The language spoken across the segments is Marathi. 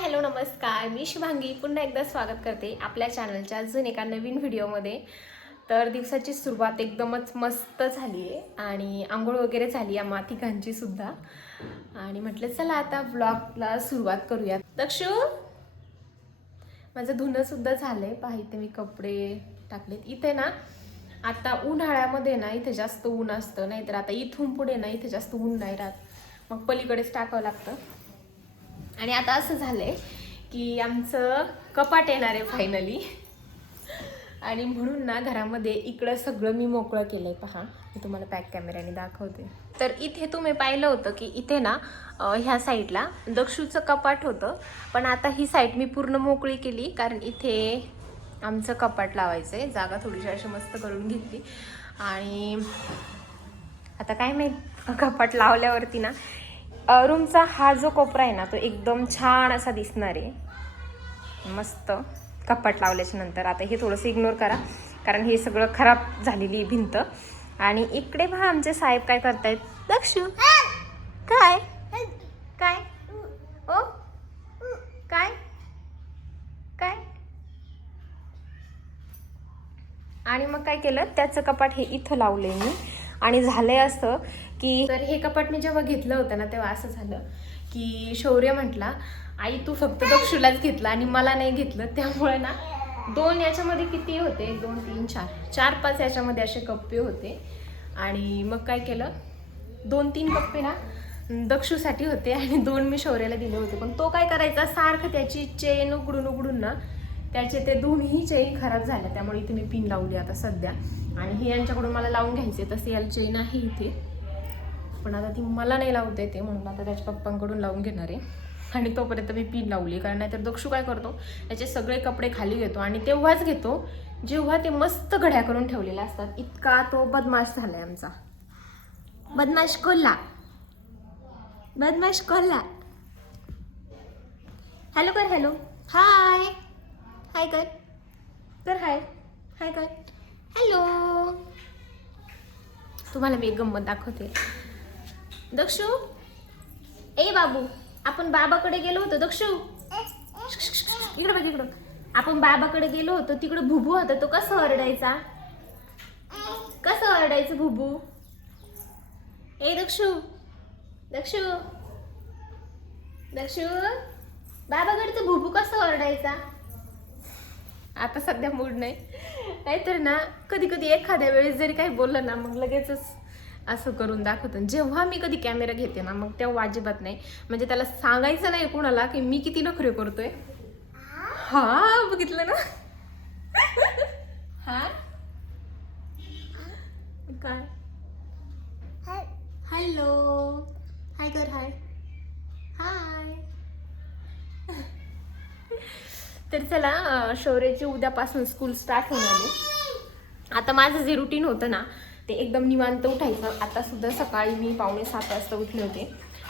हॅलो नमस्कार, मी शुभांगी पुन्हा एकदा स्वागत करते आपल्या चॅनलच्या अजून एका नवीन व्हिडिओमध्ये. तर दिवसाची सुरुवात एकदमच मस्त झाली आहे आणि आंघोळ वगैरे झाली आम्हा तिघांची सुद्धा. आणि म्हटलं चला आता व्लॉगला सुरुवात करूयात. दक्षू, माझं धुणं सुद्धा झालंय. पहा इथे मी कपडे टाकलेत. इथे ना आता उन्हाळ्यामध्ये ना इथे जास्त ऊन असतं, नाहीतर आता इथून पुढे ना इथे जास्त ऊन नाही राहत, मग पलीकडेच टाकावं लागतं. आणि आता असं झालंय की आमचं कपाट येणार आहे फायनली. आणि म्हणून ना घरामध्ये इकडं सगळं मी मोकळं केलंय. पहा मी तुम्हाला बॅक कॅमेऱ्याने दाखवते. तर इथे तुम्ही पाहिलं होतं की इथे ना ह्या साईडला दक्षूचं कपाट होतं, पण आता ही साईड मी पूर्ण मोकळी केली, कारण इथे आमचं कपाट लावायचंय. जागा थोडीशी अशी मस्त करून घेतली. आणि आता काय माहित, कपाट लावल्यावरती ना रूमचा हा जो कोपरा आहे ना तो एकदम छान असा दिसणार आहे मस्त कपाट लावल्याच्या नंतर. आता हे थोडंसं इग्नोर करा, कारण हे सगळं खराब झालेली भिंत. आणि इकडे पहा आमचे साहेब काय करतायत. दक्षू काय काय ओ काय काय. आणि मग काय केलं, त्याचं कपाट हे इथं लावलंय मी. आणि झालंय असं की तर हे कपाट मी जेव्हा घेतलं होतं ना तेव्हा असं झालं की शौर्य म्हटला, आई तू फक्त दक्षूलाच घेतला आणि मला नाही घेतलं. त्यामुळे ना दोन याच्यामध्ये किती होते, 2 3 4 5 याच्यामध्ये असे कप्पे होते. आणि मग काय केलं, 2 3 कप्पे ना दक्षूसाठी होते आणि 2 मी शौर्याला दिले होते. पण तो काय करायचा, सारखं त्याची चेन उघडून ना त्याचे ते दोन्ही चेन खराब झाल्या. त्यामुळे इथे मी पिन लावली आता सध्या. आणि हे यांच्याकडून मला लावून घ्यायचे, तसे याला चेन आहे इथे, पण आता ती मला नाही लावता येते, म्हणून आता त्याच्या पप्पांकडून लावून घेणार आहे. आणि तोपर्यंत मी पिन लावली, कारण नाहीतर दक्षू काय करतो, त्याचे सगळे कपडे खाली घेतो आणि तेव्हाच घेतो जेव्हा ते मस्त घड्या करून ठेवलेले असतात. इतका तो बदमाश झालाय आमचा. बदमाश कोल्हा, बदमाश कोल्हा. हॅलो कर, हॅलो हाय हाय कर कर, हाय हाय कर, हॅलो. तुम्हाला मी एक गंमत दाखवते. दक्षू ए बाबू, आपण बाबाकडे गेलो होतो. दक्षू इकडं बघ, इकडं. आपण बाबाकडे गेलो होतो, तिकडं भुबू होता. तो कसं ओरडायचा, कसं ओरडायचं भुबू. ए दक्षू दक्षू दक्षू, बाबाकडे भुबू कसं ओरडायचा. आता सध्या मूड नाही, नाहीतर ना कधी कधी एखाद्या वेळेस जरी काही बोललं ना मग लगेचच असं करून दाखवतं. जेव्हा मी कधी कॅमेरा घेते ना मग तेव्हा अजिबात नाही, म्हणजे त्याला सांगायचं नाही कोणाला की मी किती नखरे करतोय. हा बघितलं ना. हा काय, हॅलो हाय कर, हाय हाय. तर चला, शौर्याची उद्यापासून स्कूल स्टार्ट होणार आहे. आता माझं जे रुटीन होतं ना ते एकदम निवांत उठायचं. आता सुद्धा सकाळी मी 6:45 वाजता उठले होते,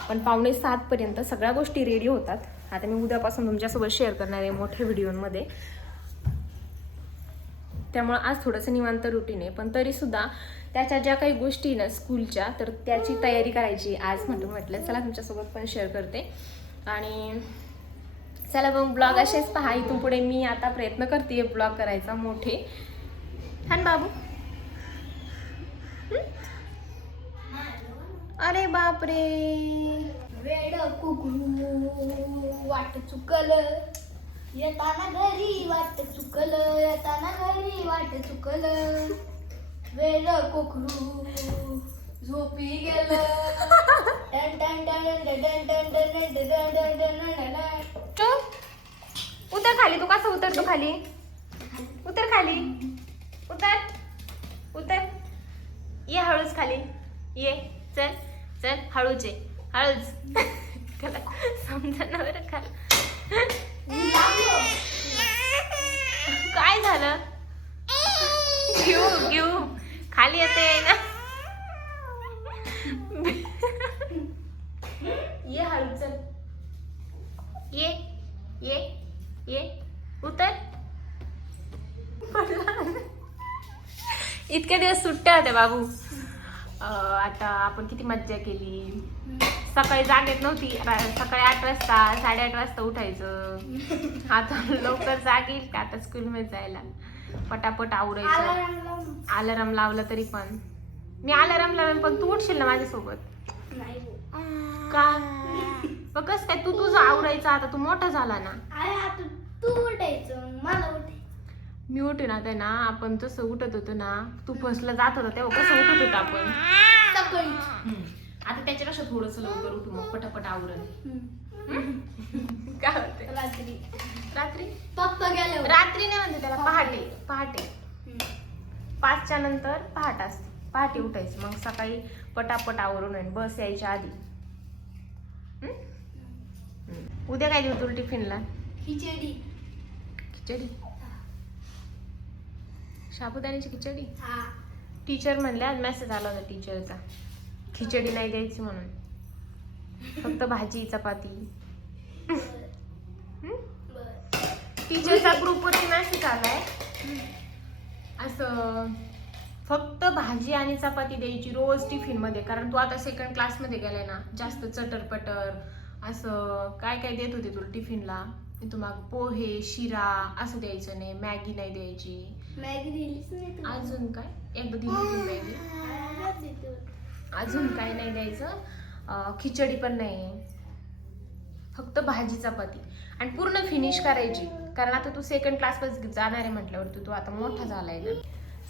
पण 6:45 पर्यंत सगळ्या गोष्टी रेडी होतात. आता मी उद्यापासून तुमच्यासोबत शेअर करणार आहे मोठ्या व्हिडिओमध्ये, त्यामुळे आज थोडंसं निवांत रुटीन आहे. पण तरीसुद्धा त्याच्या ज्या काही गोष्टी ना स्कूलच्या, तर त्याची तयारी करायची आज. म्हटलं चला तुमच्यासोबत पण शेअर करते. आणि चला मग ब्लॉग असेच पहा. इथून पुढे मी आता प्रयत्न करते ब्लॉग करायचा मोठे. हान बाबू, अरे बापरे. वेड कुकू वाट चुकल, येताना घरी वाट चुकल, येताना घरी वाट चुकल. वेड कोकरू झोपी गेलं. उतर खाली. तू कसं उतरतो खाली, उतर खाली, उतर उतर. ये हळूच खाली ये, चल चल, हळूच ये, हळूच. त्याला समजा ना बरं का. काय झालं, घेऊ घेऊ खाली येते ना. ये हळू, चल ये ये ये, उतर. इतके दिवस सुट्ट्या होत्या बाबू. आता आपण किती मज्जा केली. सकाळी जागेत नव्हती, सकाळी 8 वाजता 8:30 वाजता उठायचं. आता लवकर जाग येईल का आता स्कूलमध्ये जायला, पटापट आवरायचं. अलार्म लावला तरी पण मी अलार्म लावेन, पण तू उठशील ना माझ्यासोबत? नाही का? मग कसं काय? तू तुझं आवरायचं, आता तू मोठा झाला ना. आता तू उठायचं, मला उठायचं. मी उठे ना ते ना, आपण जसं उठत होतो ना, तू फर्स्टला जात होता तेव्हा कसं उठत होतो आपण सकाळी. आता त्याच्यापेक्षा थोडस लवकर उठू, मग पटापट आवरण. काय होते? रात्री रात्री पप्पा गेल्यावर. रात्री नाही म्हणते त्याला, पहाटे. पहाटे 5च्या नंतर पहाट असते, पहाटे उठायचं. मग सकाळी पटापट आवरून आणि बस यायच्या आधी. उद्या काय देऊ तुला टिफिनला? खिचडी. खिचडी, साबुदाण्याची खिचडी. हा. टीचर म्हणले, आज मेसेज आला होता टीचरचा, खिचडी नाही द्यायची म्हणून, फक्त भाजी चपाती. टीचरचा ग्रुपवरती मेसेज आलाय असं, फक्त भाजी आणि चपाती द्यायची रोज टिफिन मध्ये. कारण तू आता 2nd क्लासमध्ये गेलाय ना, जास्त चटरपटर असं काय काय देत होते तुला टिफिनला. तुम्हाला पोहे, शिरा असं द्यायचं नाही, मॅगी नाही द्यायची. मॅगी दिलीच नाही तुला. अजून काय? एकदा दिली होती मॅगी. अजून काय नाही द्यायचं, खिचडी पण नाही, फक्त भाजी चपाती. आणि पूर्ण फिनिश करायची, कारण आता तू 2nd क्लासमध्ये जाणार आहे म्हटल्यावर तू आता मोठा झालाय ना.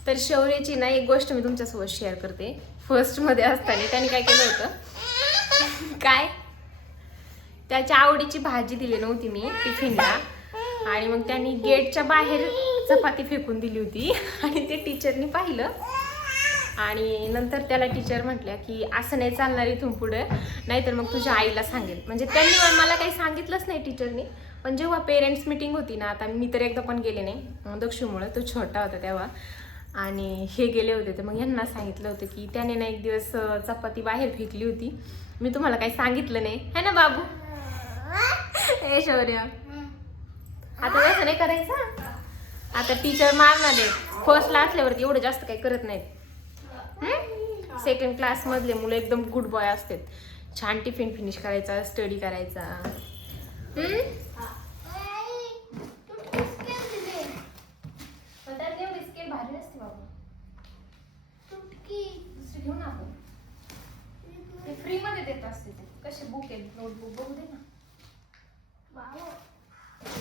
तर शौर्याची ना एक गोष्ट मी तुमच्यासोबत शेअर करते. फर्स्टमध्ये असताना त्याने काय केलं होतं, काय त्याच्या आवडीची भाजी दिली नव्हती मी टिफिनला, आणि मग त्यांनी गेटच्या बाहेर चपाती फेकून दिली होती. आणि ते टीचरनी पाहिलं, आणि नंतर त्याला टीचर म्हटल्या की असं नाही चालणार इथून पुढे, नाहीतर मग तुझ्या आईला सांगेल. म्हणजे त्यांनी मला काही सांगितलंच नाही टीचरनी, पण जेव्हा पेरेंट्स मीटिंग होती ना, आता मी तर एकदा पण गेले नाही दक्षूमुळे, तो छोटा होता तेव्हा, आणि हे गेले होते, तर मग यांना सांगितलं होतं की त्याने ना एक दिवस चपाती बाहेर फेकली होती, मी तुम्हाला काही सांगितलं नाही, है ना बाबू? ए शौर्य, आता तसं नाही करायचं. आता टीचर मारणार आहे, फर्स्टला असल्यावरती एवढं जास्त काही करत नाहीत. 2nd क्लास मधले मुलं एकदम गुड बॉय असतात, छान टिफिन फिनिश करायचा, स्टडी करायचा. भारी नसते बाबा, दुसरी घेऊन आपण ते फ्री मध्ये देत असते. ते कसे बुक आहेत, नोटबुक बघू दे ना.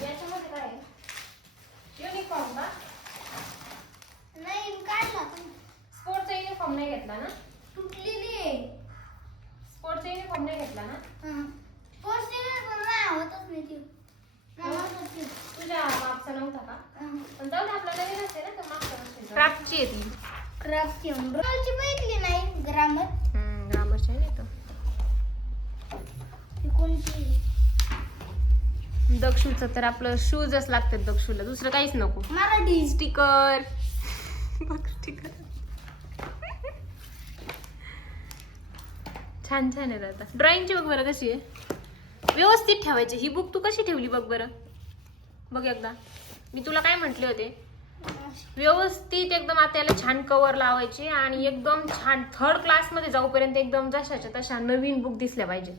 याच्यामध्ये काय आहे? युनिफॉर्म का? नाही काढला. स्पोर्टचा युनिफॉर्म नाही घेतला ना? तुटलेली आहे. स्पोर्टचा युनिफॉर्म नाही घेतला ना? होतच नाही ती. तुझ्या मागचा नव्हता का? पण जाऊ दे, आपला नवीन असते ना, तर मागचा क्राफ्टची आहे ती. क्राफ्टची रोलची बघितली नाही. ग्रामर. ग्रामरची आहे ना. ती कोणती? दक्षूचं तर आपलं शूजच लागतात दक्षूला, दुसरं काहीच नको. मराठी स्टिकर बघ, स्टिकर छान छान आहे. आता ड्रॉइंगची बघ बरं कशी आहे, व्यवस्थित ठेवायची. ही बुक तू कशी ठेवली बघ बरं, बघ एकदा. मी तुला काय म्हटले होते, व्यवस्थित एकदम आता याला छान कवर लावायची, आणि एकदम छान 3rd क्लासमध्ये जाऊपर्यंत एकदम जशाच्या तशा नवीन बुक दिसल्या पाहिजे.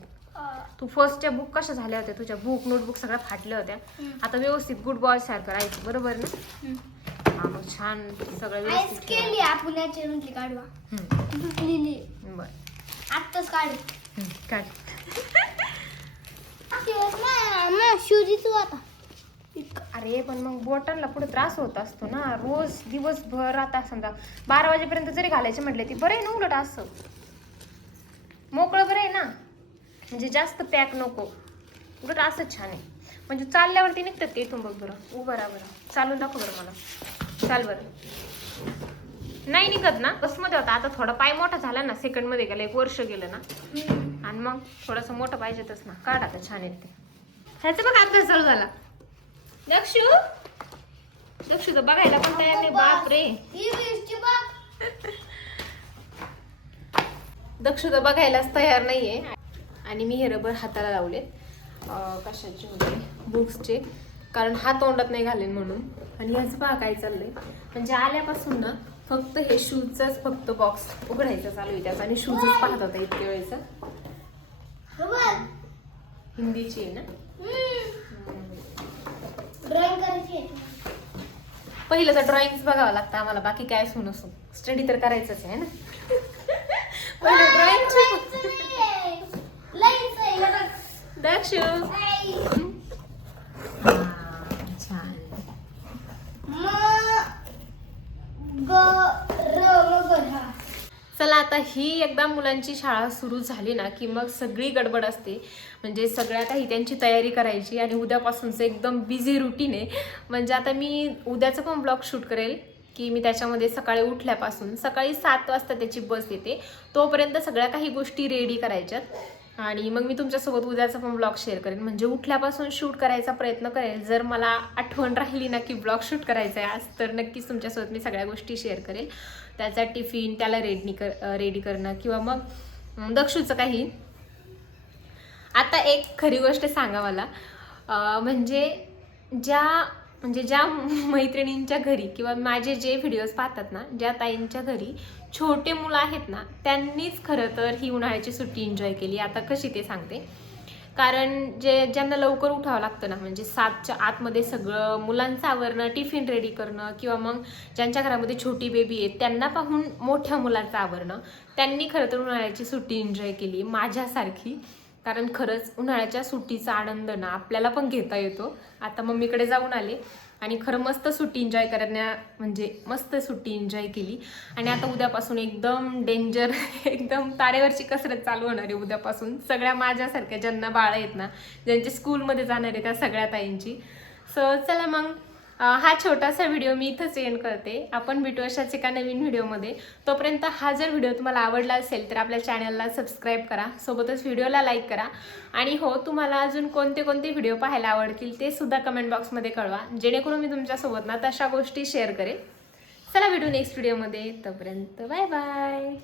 तू फर्स्टच्या बुक कशा झाल्या होत्या, तुझ्या बुक नोटबुक सगळ्या फाटल्या होत्या, आता व्यवस्थित गुड बॉय सारखं राहायचं, बरोबर ना? हा, मग छान सगळं व्यवस्थित केली. आपण याची म्हटली काढवा, तुटलेली. बर, आत्ताच काढ. काढ. शोधी तू आता. अरे पण मग बोटांना पुढे त्रास होत असतो ना, रोज दिवसभर. आता समजा 12 वाजेपर्यंत जरी घालायचे म्हटले ती बरं आहे ना, उलट असं मोकळं बरं आहे ना, म्हणजे जास्त पॅक नको, उलट असं छान आहे. म्हणजे चालल्यावरती निघतात ते. इथून बघ बरं, उभं राहा बरं, चालून दाखव बरं मला, चाल बरं. नाही निघत ना, बसमध्ये होता. आता थोडा पाय मोठा झाला ना, 2nd मध्ये गेला, 1 वर्ष गेलं ना, आणि मग थोडंसं मोठं पाहिजेतच ना. काढ आता, छान आहेत ते. ह्याचं बघ अभ्यास चालू झाला. दक्षू तर बघायला पण तयार नाही. बाप रे, दक्षू तर बघायलाच तयार नाहीये. आणि मी हे रबर हाताला लावलेत, कशाचे होते, बुक्सचे, कारण हात तोंडात नाही घालेन म्हणून. आणि याच पहा काय चाललंय, म्हणजे आल्यापासून ना फक्त हे शूजचाच फक्त बॉक्स उघडायचं चालू आहे त्याचा, आणि शूजच पाहत होता इतक्या वेळेचा. हिंदीची आहे ना. ड्रॉइंग करायची आहे. पहिलं तर ड्रॉइंग बघावं लागतं आम्हाला, बाकी काय असू नसो स्टडी तर करायचंच आहे ना. पहिलं ड्रॉइंगची लाईन्स आहे हे बघ. दक्षु. आई. छान. मगर. चला आता ही एकदा मुलांची शाळा सुरू झाली ना की मग सगळी गडबड असते. म्हणजे सगळ्या काही त्यांची तयारी करायची आणि उद्यापासूनचं एकदम बिझी रुटीन आहे. म्हणजे आता मी उद्याचं पण ब्लॉग शूट करेल की मी त्याच्यामध्ये सकाळी उठल्यापासून सकाळी 7 वाजता त्याची बस येते तोपर्यंत सगळ्या काही गोष्टी रेडी करायच्यात आणि मग मी तुमच्यासोबत उद्याचा पण ब्लॉग शेअर करेन. म्हणजे उठल्यापासून शूट करायचा प्रयत्न करेल. जर मला आठवण राहिली ना की ब्लॉग शूट करायचा आहे आज तर नक्कीच तुमच्यासोबत मी सगळ्या गोष्टी शेअर करेल. त्याचा टिफिन त्याला रेडी करणं किंवा मग दक्षूचं काही. आता एक खरी गोष्ट सांगा मला, म्हणजे ज्या मैत्रिणींच्या घरी किंवा माझे जे व्हिडिओज पाहतात ना, ज्या ताईंच्या घरी छोटे मुलं आहेत ना त्यांनीच खरं तर ही उन्हाळ्याची सुट्टी एन्जॉय केली. आता कशी ते सांगते. कारण ज्यांना लवकर उठावं लागतं ना, म्हणजे 7च्या आतमध्ये सगळं मुलांचं आवरणं, टिफिन रेडी करणं किंवा मग ज्यांच्या घरामध्ये छोटी बेबी आहे त्यांना पाहून मोठ्या मुलांचं आवरणं, त्यांनी खरं तर उन्हाळ्याची सुट्टी एन्जॉय केली माझ्यासारखी. कारण खरंच उन्हाळ्याच्या सुट्टीचा आनंद ना आपल्याला पण घेता येतो. आता मम्मीकडे जाऊन आले आणि खरं मस्त सुट्टी मस्त सुट्टी एन्जॉय केली. आणि आता उद्यापासून एकदम डेंजर एकदम तारेवरची कसरत चालू होणार आहे उद्यापासून सगळ्या माझ्यासारख्या ज्यांना बाळ आहेत ना, ज्यांचे स्कूलमध्ये जाणार आहे त्या सगळ्या ताईंची. सो चला मग हा छोटासा व्हिडिओ मी इथंच एंड करते. आपण भेटू अशाच एका नवीन व्हिडिओमध्ये. तोपर्यंत हा जर व्हिडिओ तुम्हाला आवडला असेल तर आपल्या चॅनलला सबस्क्राईब करा, सोबतच व्हिडिओला लाईक करा. आणि हो, तुम्हाला अजून कोणते व्हिडिओ पाहायला आवडतील ते सुद्धा कमेंट बॉक्समध्ये कळवा, जेणेकरून मी तुमच्यासोबत ना तशा गोष्टी शेअर करेन. चला भेटू नेक्स्ट व्हिडिओमध्ये. तोपर्यंत बाय बाय.